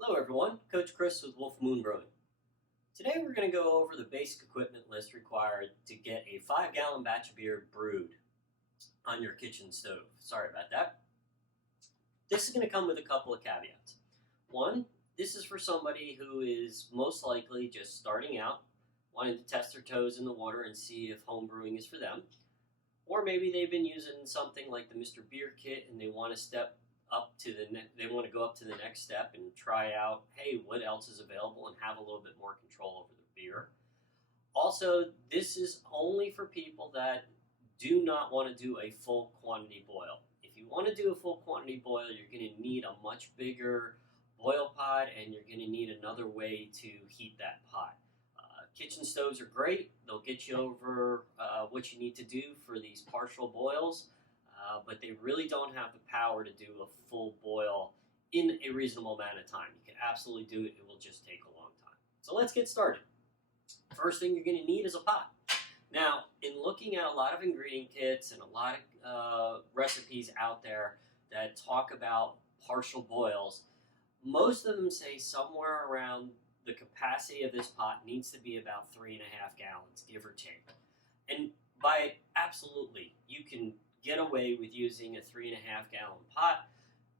Hello everyone, Coach Chris with WolfMoon Brewing. Today we're going to go over the basic equipment list required to get a 5-gallon batch of beer brewed on your kitchen stove. Sorry about that. This is going to come with a couple of caveats. One, this is for somebody who is most likely just starting out, wanting to test their toes in the water and see if home brewing is for them. Or maybe they've been using something like the Mr. Beer kit and they want to go up to the next step and try out, hey, what else is available, and have a little bit more control over the beer. Also, this is only for people that do not want to do a full quantity boil. If you want to do a full quantity boil, you're going to need a much bigger boil pot, and you're going to need another way to heat that pot. Kitchen stoves are great. They'll get you over what you need to do for these partial boils. But they really don't have the power to do a full boil in a reasonable amount of time. You can absolutely do it. It will just take a long time. So let's get started. First thing you're going to need is a pot. Now, in looking at a lot of ingredient kits and a lot of recipes out there that talk about partial boils, most of them say somewhere around the capacity of this pot needs to be about 3.5 gallons, give or take. And by absolutely, you can get away with using a 3.5 gallon pot.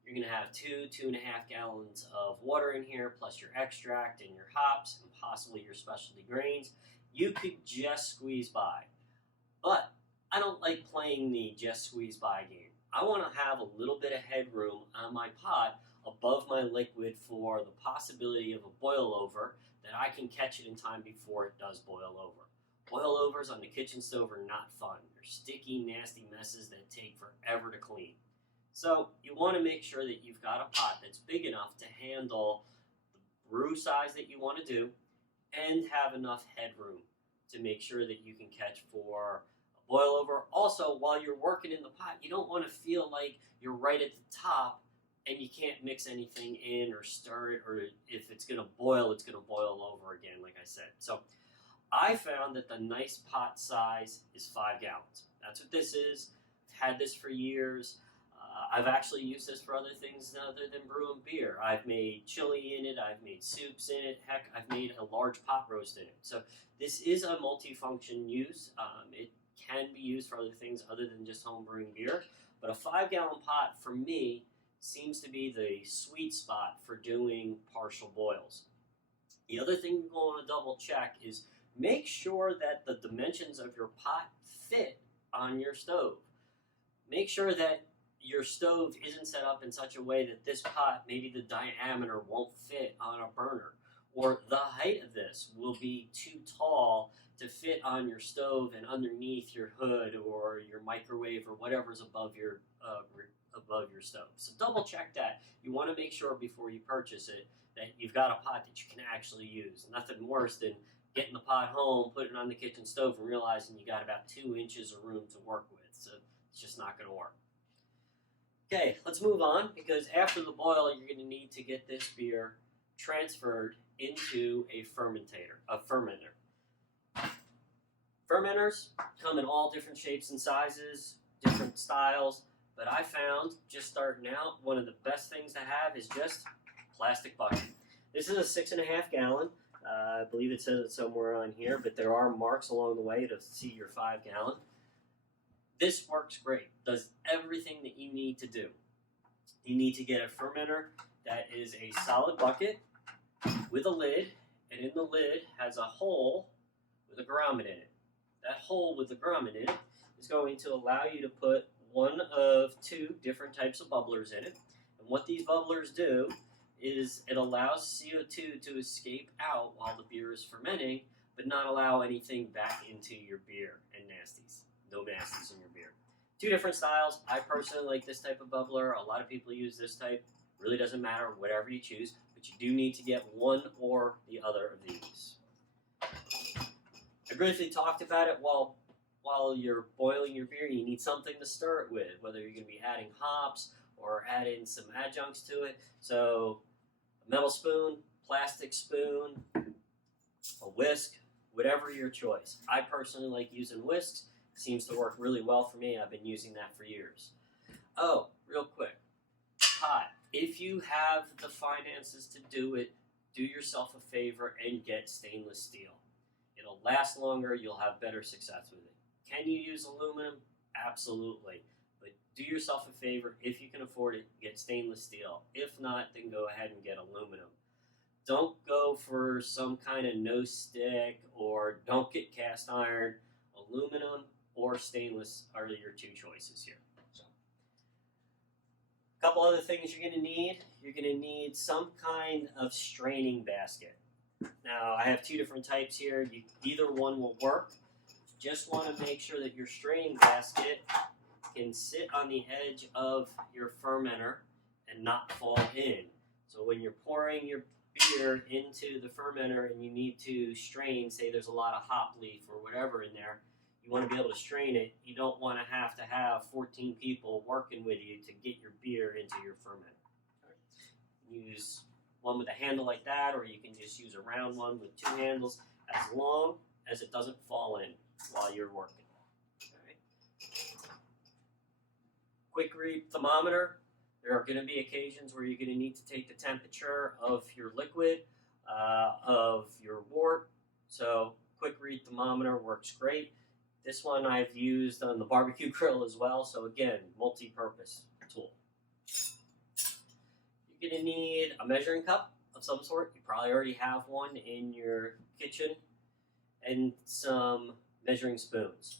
You're going to have 2.5 gallons of water in here, plus your extract and your hops and possibly your specialty grains. You could just squeeze by. But I don't like playing the just squeeze by game. I want to have a little bit of headroom on my pot above my liquid for the possibility of a boil over, that I can catch it in time before it does boil over. Boil overs on the kitchen stove are not fun. They're sticky, nasty messes that take forever to clean. So you want to make sure that you've got a pot that's big enough to handle the brew size that you want to do and have enough headroom to make sure that you can catch for a boil over. Also, while you're working in the pot, you don't want to feel like you're right at the top and you can't mix anything in or stir it, or if it's going to boil, it's going to boil over again, like I said. So I found that the nice pot size is 5 gallons. That's what this is. I've had this for years. I've actually used this for other things other than brewing beer. I've made chili in it. I've made soups in it. Heck, I've made a large pot roast in it. So this is a multi-function use. It can be used for other things other than just home brewing beer. But a 5-gallon pot, for me, seems to be the sweet spot for doing partial boils. The other thing you're going to double check is make sure that the dimensions of your pot fit on your stove. Make sure that your stove isn't set up in such a way that this pot, maybe the diameter won't fit on a burner, or the height of this will be too tall to fit on your stove and underneath your hood or your microwave or whatever's above your stove. So double check that. You want to make sure before you purchase it that you've got a pot that you can actually use. Nothing worse than getting the pot home, putting it on the kitchen stove, and realizing you got about 2 inches of room to work with. So it's just not going to work. Okay, let's move on, because after the boil, you're going to need to get this beer transferred into a fermenter. Fermenters come in all different shapes and sizes, different styles, but I found, just starting out, one of the best things to have is just a plastic bucket. This is a 6.5 gallon. I believe it says it somewhere on here, but there are marks along the way to see your 5 gallon. This works great. Does everything that you need to do. You need to get a fermenter that is a solid bucket with a lid, and in the lid has a hole with a grommet in it. That hole with the grommet in it is going to allow you to put one of 2 different types of bubblers in it. And what these bubblers do is it allows CO2 to escape out while the beer is fermenting, but not allow anything back into your beer and nasties. No nasties in your beer. 2 different styles. I personally like this type of bubbler. A lot of people use this type. Really doesn't matter, whatever you choose, but you do need to get one or the other of these. I briefly talked about it while you're boiling your beer. You need something to stir it with, whether you're going to be adding hops or adding some adjuncts to it. So a metal spoon, plastic spoon, a whisk, whatever your choice. I personally like using whisks. It seems to work really well for me. I've been using that for years. Oh, real quick. Pot. If you have the finances to do it, do yourself a favor and get stainless steel. It'll last longer, you'll have better success with it. Can you use aluminum? Absolutely. But do yourself a favor, if you can afford it, get stainless steel. If not, then go ahead and get aluminum. Don't go for some kind of no stick, or don't get cast iron. Aluminum or stainless are your two choices here. So, a couple other things you're going to need. You're going to need some kind of straining basket. Now, I have two different types here. Either one will work. Just want to make sure that your straining basket can sit on the edge of your fermenter and not fall in. So when you're pouring your beer into the fermenter and you need to strain, say there's a lot of hop leaf or whatever in there, you want to be able to strain it. You don't want to have 14 people working with you to get your beer into your fermenter. Use one with a handle like that, or you can just use a round one with two handles, as long as it doesn't fall in while you're working. Quick read thermometer. There are going to be occasions where you're going to need to take the temperature of your liquid, of your wort. So quick read thermometer works great. This one I've used on the barbecue grill as well. So again, multi-purpose tool. You're going to need a measuring cup of some sort. You probably already have one in your kitchen, and some measuring spoons.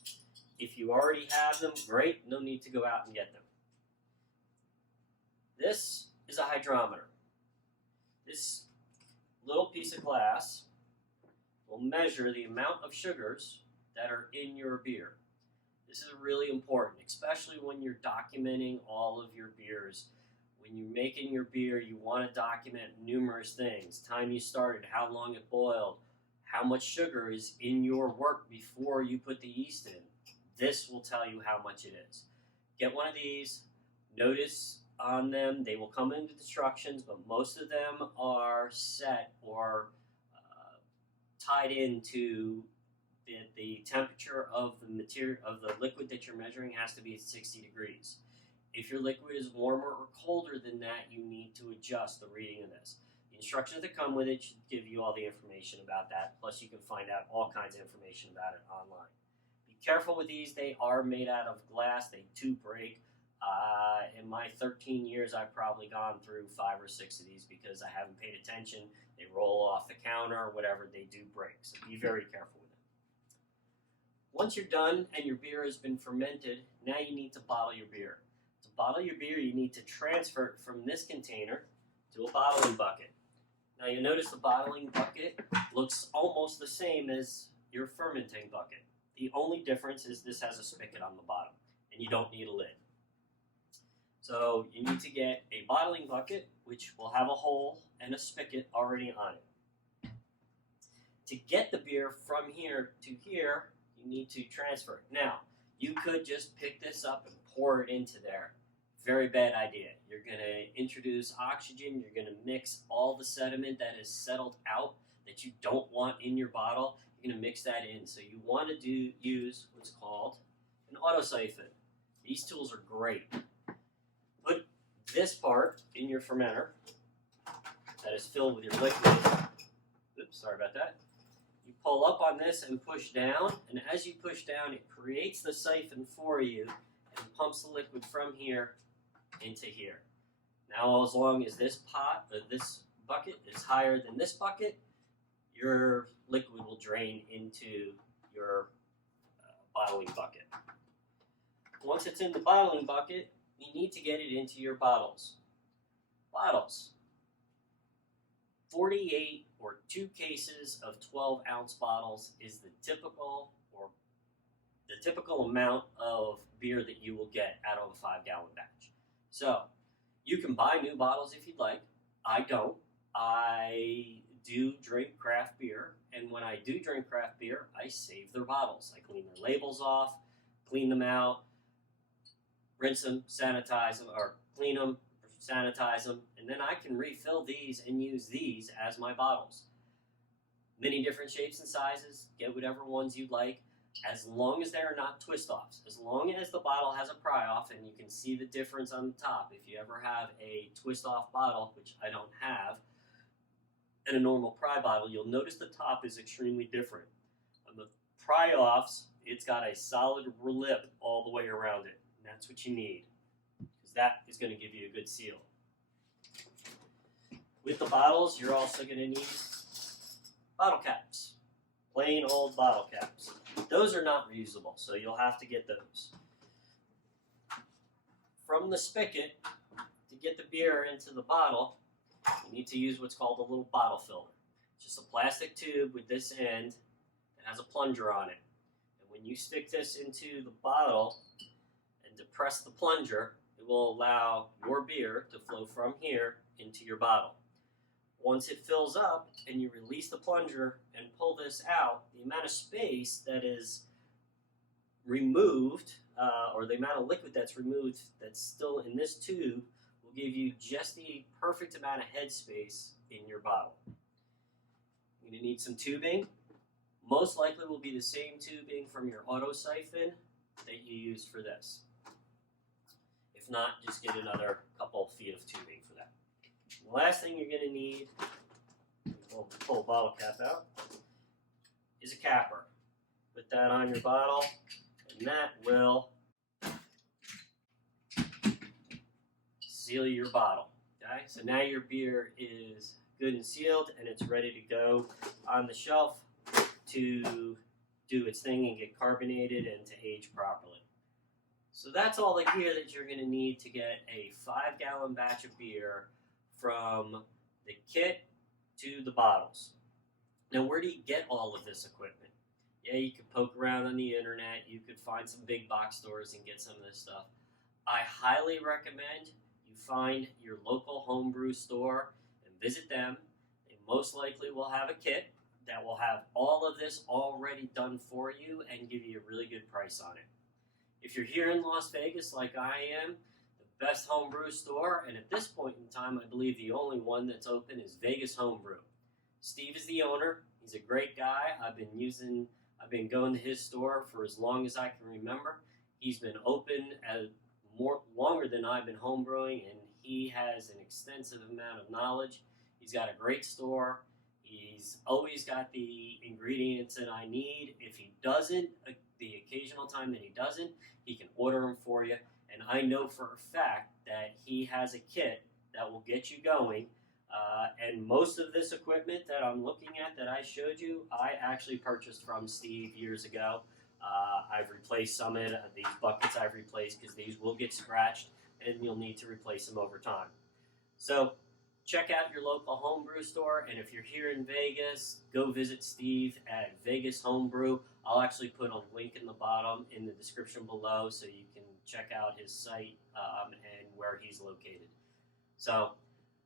If you already have them, great. No need to go out and get them. This is a hydrometer. This little piece of glass will measure the amount of sugars that are in your beer. This is really important, especially when you're documenting all of your beers. When you're making your beer, you want to document numerous things. Time you started, how long it boiled, how much sugar is in your wort before you put the yeast in. This will tell you how much it is. Get one of these. Notice on them, they will come into instructions, but most of them are set or tied into the temperature of the material of the liquid that you're measuring has to be at 60 degrees. If your liquid is warmer or colder than that, you need to adjust the reading of this. The instructions that come with it should give you all the information about that. Plus, you can find out all kinds of information about it online. Be careful with these. They are made out of glass. They do break. In my 13 years, I've probably gone through 5 or 6 of these because I haven't paid attention. They roll off the counter, whatever, they do break. So be very careful with them. Once you're done and your beer has been fermented, now you need to bottle your beer. To bottle your beer, you need to transfer it from this container to a bottling bucket. Now you'll notice the bottling bucket looks almost the same as your fermenting bucket. The only difference is this has a spigot on the bottom, and you don't need a lid. So you need to get a bottling bucket, which will have a hole and a spigot already on it. To get the beer from here to here, you need to transfer it. Now, you could just pick this up and pour it into there. Very bad idea. You're going to introduce oxygen. You're going to mix all the sediment that is settled out that you don't want in your bottle. You're going to mix that in. So you want to use what's called an Auto-Siphon. These tools are great. Put this part in your fermenter that is filled with your liquid. Oops, sorry about that. You pull up on this and push down, and as you push down, it creates the siphon for you and pumps the liquid from here into here. Now, as long as this this bucket is higher than this bucket, your liquid will drain into your bottling bucket. Once it's in the bottling bucket, you need to get it into your bottles. Bottles. 48 or 2 cases of 12-ounce bottles is the typical amount of beer that you will get out of a 5-gallon batch. So you can buy new bottles if you'd like. I don't. I do drink craft beer, and when I do drink craft beer, I save their bottles. I clean their labels off, clean them out, rinse them, sanitize them, or clean them, sanitize them, and then I can refill these and use these as my bottles. Many different shapes and sizes. Get whatever ones you'd like. as long as there are not twist-offs. As long as the bottle has a pry-off, and you can see the difference on the top. If you ever have a twist-off bottle, which I don't have, and a normal pry bottle, you'll notice the top is extremely different. On the pry-offs, it's got a solid lip all the way around it. And that's what you need, because that is going to give you a good seal. With the bottles, you're also going to need bottle caps. Plain old bottle caps. Those are not reusable, so you'll have to get those. From the spigot, to get the beer into the bottle, you need to use what's called a little bottle filler. It's just a plastic tube with this end that has a plunger on it. And when you stick this into the bottle and depress the plunger, it will allow your beer to flow from here into your bottle. Once it fills up and you release the plunger and pull this out, the amount of space that is removed, or the amount of liquid that's removed that's still in this tube, will give you just the perfect amount of headspace in your bottle. You're going to need some tubing. Most likely will be the same tubing from your Auto-Siphon that you used for this. If not, just get another couple feet of tubing for that. The last thing you're going to need, we'll pull a bottle cap out, is a capper. Put that on your bottle, and that will seal your bottle. Okay? So now your beer is good and sealed, and it's ready to go on the shelf to do its thing and get carbonated and to age properly. So that's all the gear that you're going to need to get a 5-gallon batch of beer from the kit to the bottles. Now, where do you get all of this equipment? Yeah, you could poke around on the internet. You could find some big box stores and get some of this stuff. I highly recommend you find your local homebrew store and visit them. They most likely will have a kit that will have all of this already done for you and give you a really good price on it. If you're here in Las Vegas like I am, the best homebrew store, and at this point in time, I believe the only one that's open, is Vegas HomeBrew. Steve is the owner. He's a great guy. I've been going to his store for as long as I can remember. He's been open longer than I've been homebrewing, and he has an extensive amount of knowledge. He's got a great store. He's always got the ingredients that I need. If he doesn't, the occasional time that he doesn't, he can order them for you. And I know for a fact that he has a kit that will get you going. And most of this equipment that I'm looking at that I showed you, I actually purchased from Steve years ago. I've replaced some of it. These buckets I've replaced because these will get scratched and you'll need to replace them over time. So check out your local homebrew store, and if you're here in Vegas, go visit Steve at Vegas HomeBrew. I'll actually put a link in the bottom in the description below so you can check out his site and where he's located. So,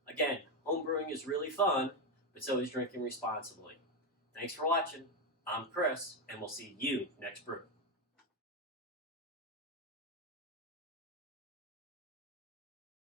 again, homebrewing is really fun, but so is drinking responsibly. Thanks for watching. I'm Chris, and we'll see you next brew.